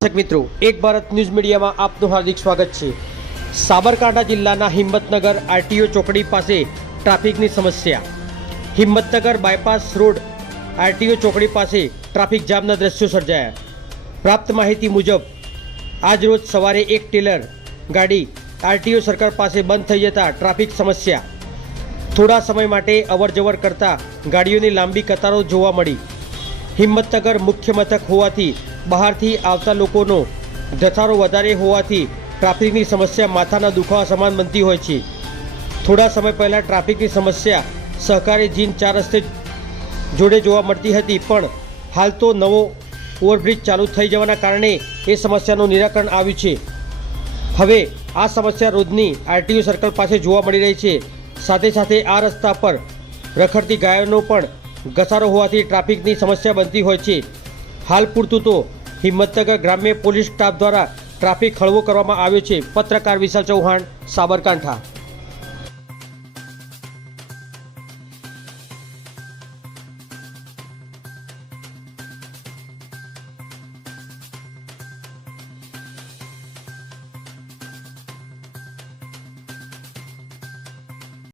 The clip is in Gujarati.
દર્શક મિત્રો, એક ભારત ન્યૂઝ મીડિયામાં આપનું હાર્દિક સ્વાગત છે। સાબરકાંઠા જિલ્લાના હિંમતનગર આરટીઓ ચોકડી પાસે ટ્રાફિકની સમસ્યા। હિંમતનગર બાયપાસ રોડ આરટીઓ ચોકડી પાસે ટ્રાફિક જામના દ્રશ્યો સર્જાયા। પ્રાપ્ત માહિતી મુજબ આજ રોજ સવારે એક ટેલર ગાડી આરટીઓ સર્કલ પાસે બંધ થઈ જતા ટ્રાફિક સમસ્યા। થોડા સમય માટે અવરજવર કરતા ગાડીઓની લાંબી કતારો જોવા મળી। હિંમતનગર મુખ્ય મથક હોવાથી બહારથી આવતા લોકોનો ધસારો વધારે હોવાથી ટ્રાફિકની સમસ્યા માથાના દુખાવા સમાન બનતી હોય છે। થોડા સમય પહેલાં ટ્રાફિકની સમસ્યા સહકારી જીન 4 રસ્તે જોડે જોવા મળતી હતી, પણ હાલ તો નવો ઓવરબ્રિજ ચાલુ થઈ જવાના કારણે એ સમસ્યાનું નિરાકરણ આવ્યું છે। હવે આ સમસ્યા રોજની આરટીઓ સર્કલ પાસે જોવા મળી રહી છે। સાથે સાથે આ રસ્તા પર રખડતી ગાયોનો પણ ઘસારો હોવાથી ટ્રાફિકની સમસ્યા બનતી હોય છે। હાલ પૂરતું તો હિંમતનગર ગ્રામ્ય પોલીસ સ્ટાફ દ્વારા ટ્રાફિક હળવો કરવામાં આવ્યો છે। પત્રકાર વિશાલ ચૌહાણ, સાબરકાંઠા।